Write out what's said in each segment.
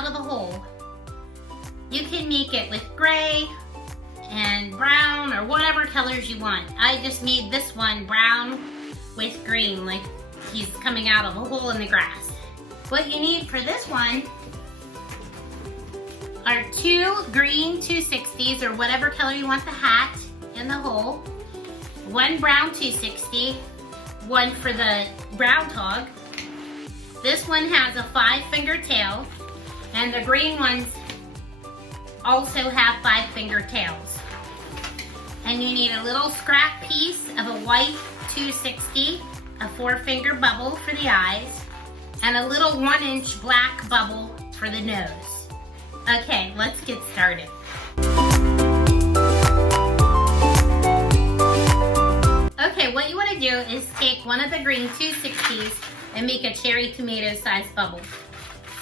out of the hole. You can make it with gray and brown or whatever colors you want. I just made this one brown with green, like he's coming out of a hole in the grass. What you need for this one are 2 green 260s or whatever color you want the hat in the hole, 1 brown 260, 1 for the groundhog. This one has a 5-finger tail, and the green ones also have 5-finger tails. And you need a little scrap piece of a white 260, a 4-finger bubble for the eyes, and a little 1-inch black bubble for the nose. Okay, let's get started. Okay, what you want to do is take one of the green 260s and make a cherry tomato sized bubble.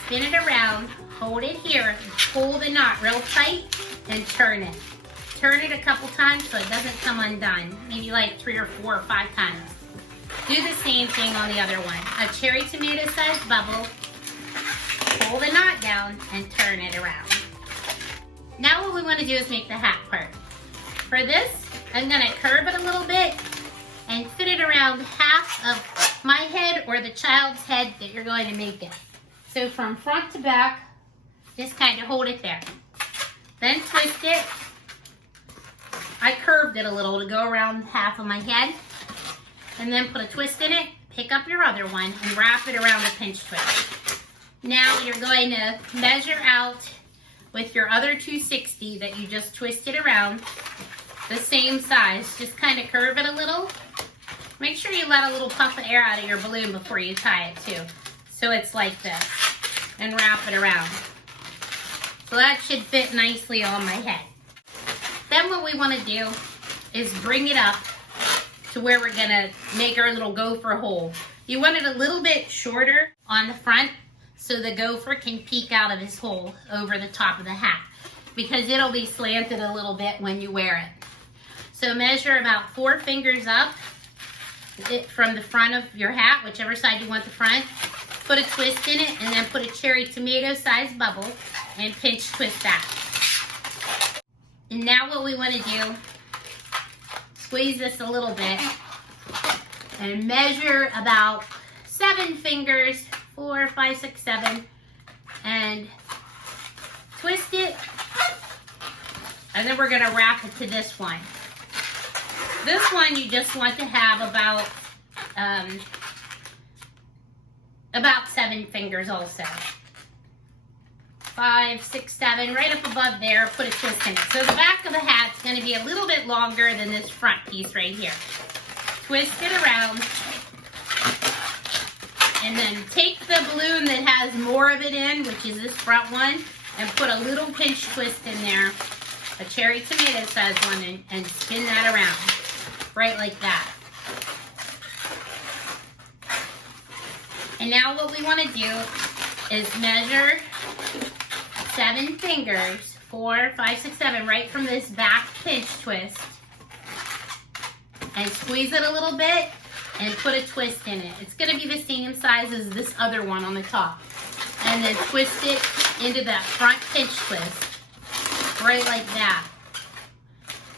Spin it around, hold it here, pull the knot real tight, and turn it. Turn it a couple times so it doesn't come undone. Maybe like 3 or 4 or 5 times. Do the same thing on the other one. A cherry tomato sized bubble, pull the knot down, and turn it around. Now what we want to do is make the hat part. For this, I'm going to curve it a little bit and fit it around half of my head or the child's head that you're going to make it. So from front to back, just kind of hold it there. Then twist it. I curved it a little to go around half of my head. And then put a twist in it, pick up your other one, and wrap it around a pinch twist. Now you're going to measure out with your other 260 that you just twisted around, the same size. Just kind of curve it a little. Make sure you let a little puff of air out of your balloon before you tie it too. So it's like this. And wrap it around. So that should fit nicely on my head. Then what we want to do is bring it up to where we're gonna make our little gopher hole. You want it a little bit shorter on the front so the gopher can peek out of his hole over the top of the hat, because it'll be slanted a little bit when you wear it. So measure about 4 fingers up from the front of your hat, whichever side you want the front. Put a twist in it, and then put a cherry tomato sized bubble and pinch twist that. And now what we want to do, squeeze this a little bit and measure about 7 fingers, 4, 5, 6, 7, and twist it. And then we're going to wrap it to this one. This one you just want to have about 7 fingers also. 5, 6, 7, right up above there, put a twist in it. So the back of the hat's going to be a little bit longer than this front piece right here. Twist it around, and then take the balloon that has more of it in, which is this front one, and put a little pinch twist in there, a cherry tomato sized one, and spin that around, right like that. And now what we want to do is measure 7 fingers, 4, 5, 6, 7, right from this back pinch twist, and squeeze it a little bit and put a twist in it. It's going to be the same size as this other one on the top. And then twist it into that front pinch twist, right like that.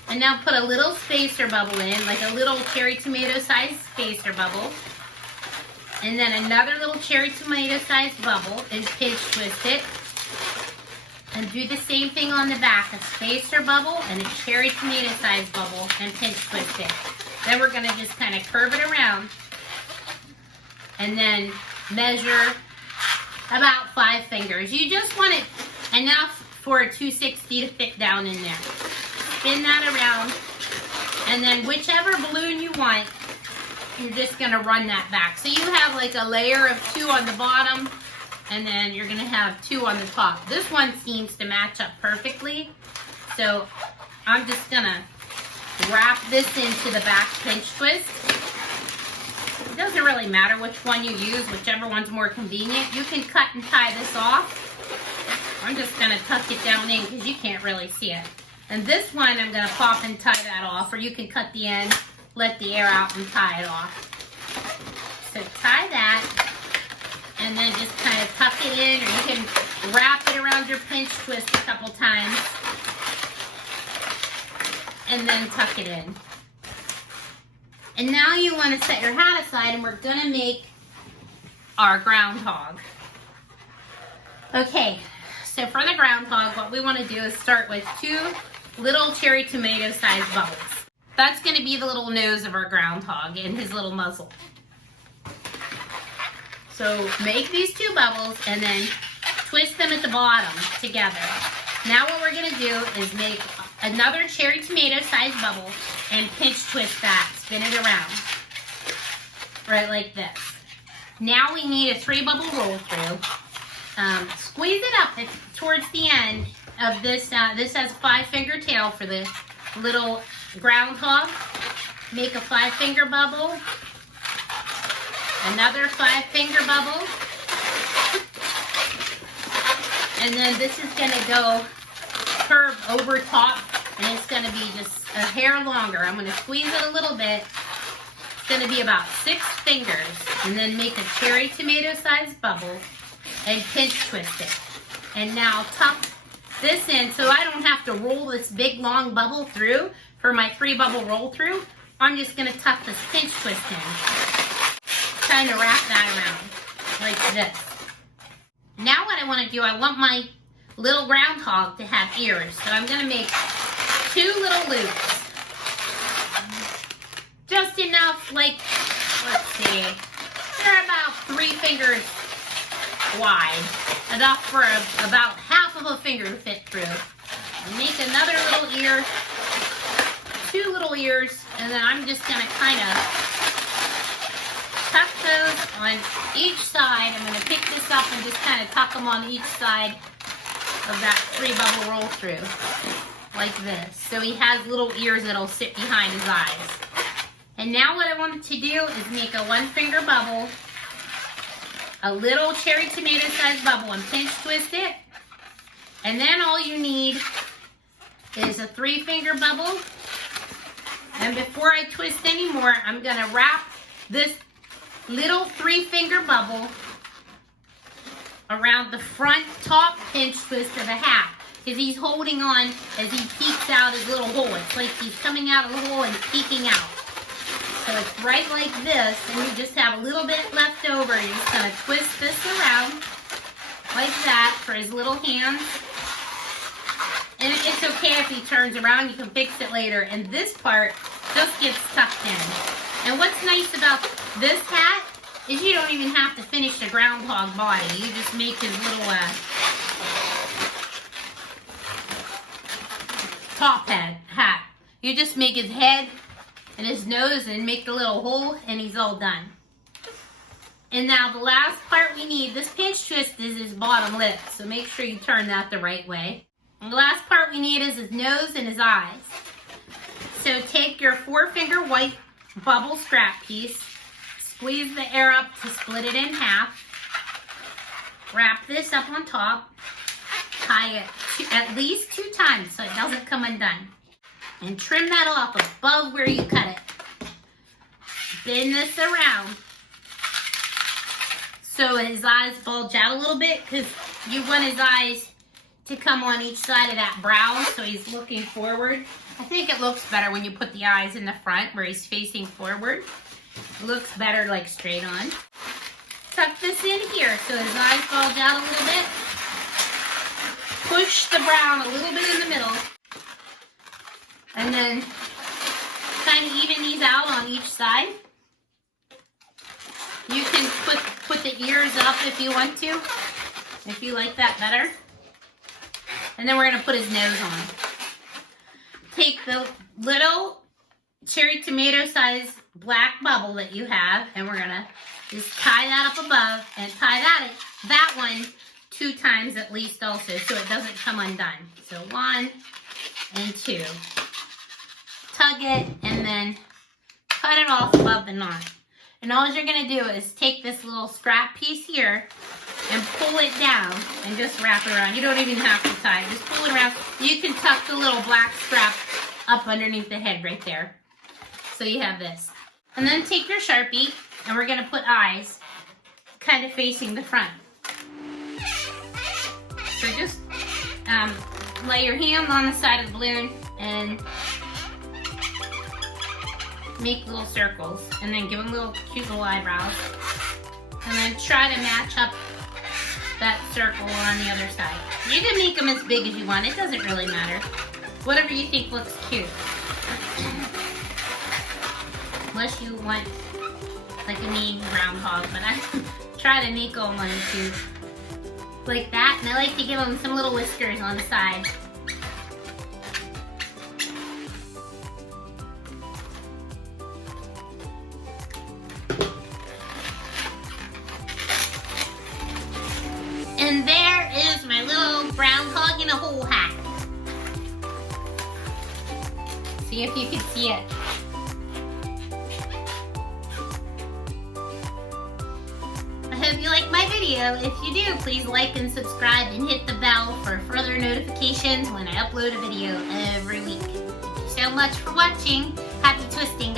And now put a little spacer bubble in, like a little cherry tomato sized spacer bubble. And then another little cherry tomato sized bubble and pinch twist it. And do the same thing on the back, a spacer bubble and a cherry tomato sized bubble and pinch twist it. Then we're going to just kind of curve it around and then measure about 5 fingers. You just want it enough for a 260 to fit down in there. Spin that around, and then whichever balloon you want, you're just going to run that back. So you have like a layer of 2 on the bottom, and then you're going to have 2 on the top. This one seems to match up perfectly, so I'm just going to wrap this into the back pinch twist. It doesn't really matter which one you use, whichever one's more convenient. You can cut and tie this off. I'm just going to tuck it down in because you can't really see it. And this one I'm going to pop and tie that off, or you can cut the end, let the air out, and tie it off. So tie that, and then just kind of tuck it in, or you can wrap it around your pinch twist a couple times, and then tuck it in. And now you want to set your hat aside, and we're gonna make our groundhog. Okay, so for the groundhog, what we want to do is start with 2 little cherry tomato sized bubbles. That's gonna be the little nose of our groundhog and his little muzzle. So make these 2 bubbles and then twist them at the bottom together. Now what we're gonna do is make another cherry tomato sized bubble and pinch twist that, spin it around, right like this. Now we need a 3 bubble roll through. Squeeze it up towards the end of this. This has a 5-finger tail for the little groundhog. Make a 5-finger bubble, another 5-finger bubble, and then this is gonna go curve over top, and it's gonna be just a hair longer. I'm gonna squeeze it a little bit. It's gonna be about 6 fingers, and then make a cherry tomato sized bubble and pinch twist it. And now tuck this in so I don't have to roll this big long bubble through for my 3 bubble roll through. I'm just gonna tuck this pinch twist in. Kind of wrap that around like this. Now what I want to do, I want my little groundhog to have ears. So I'm gonna make 2 little loops. Just enough, like, let's see, they're about 3 fingers wide. Enough for about half of a finger to fit through. Make another little ear, 2 little ears, and then I'm just gonna kind of tuck those on each side. I'm gonna pick this up and just kind of tuck them on each side of that 3 bubble roll through, like this. So he has little ears that'll sit behind his eyes. And now what I wanted to do is make a 1-finger bubble, a little cherry tomato sized bubble, and pinch twist it. And then all you need is a 3-finger bubble. And before I twist anymore, I'm gonna wrap this little 3-finger bubble around the front top pinch twist of the hat, because he's holding on as he peeks out his little hole. It's like he's coming out of the hole and peeking out. So it's right like this, and you just have a little bit left over. You're just gonna twist this around like that for his little hands. And it's okay if he turns around, you can fix it later. And this part just gets tucked in. And what's nice about this hat is you don't even have to finish the groundhog body. You just make his little top hat. You just make his head and his nose and make the little hole, and he's all done. And now the last part we need, this pinch twist is his bottom lip, so make sure you turn that the right way. And the last part we need is his nose and his eyes. So take your 4-finger white bubble scrap piece, squeeze the air up to split it in half, wrap this up on top, tie it at least 2 times so it doesn't come undone. And trim that off above where you cut it. Bend this around so his eyes bulge out a little bit, because you want his eyes to come on each side of that brow so he's looking forward. I think it looks better when you put the eyes in the front where he's facing forward. It looks better like straight on. Tuck this in here so his eyes bulge out a little bit. Push the brown a little bit in the middle. And then kind of even these out on each side. You can put the ears up if you want to, if you like that better. And then we're going to put his nose on. Take the little cherry tomato size black bubble that you have, and we're going to just tie that up above and tie that one 2 times at least also, so it doesn't come undone. So 1 and 2. Tug it and then cut it off above the knot. And all you're going to do is take this little scrap piece here and pull it down and just wrap it around. You don't even have to tie it. Just pull it around. You can tuck the little black strap up underneath the head right there. So you have this. And then take your Sharpie, and we're going to put eyes kind of facing the front. just lay your hand on the side of the balloon and make little circles, and then give them little cute little eyebrows, and then try to match up that circle on the other side. You can make them as big as you want. It doesn't really matter. Whatever you think looks cute. Unless you want like a mean groundhog, but I try to make them like that, and I like to give them some little whiskers on the side. And there is my little groundhog in a hole hat. See if you can see it. I hope you like my video. If you do, please like and subscribe and hit the bell for further notifications when I upload a video every week. Thank you so much for watching. Happy twisting.